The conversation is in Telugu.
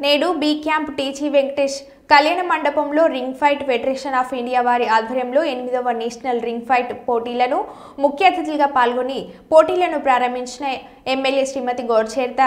నేడు బి క్యాంప్ టీజీ వెంకటేష్ కళ్యాణ మండపంలో ring fight federation of India వారి ఆధ్వర్యంలో 8వ నేషనల్ రింగ్ ఫైట్ పోటీలను ముఖ్య అతిథులుగా పాల్గొని పోటీలను ప్రారంభించిన ఎమ్మెల్యే శ్రీమతి గౌడ్చేర్త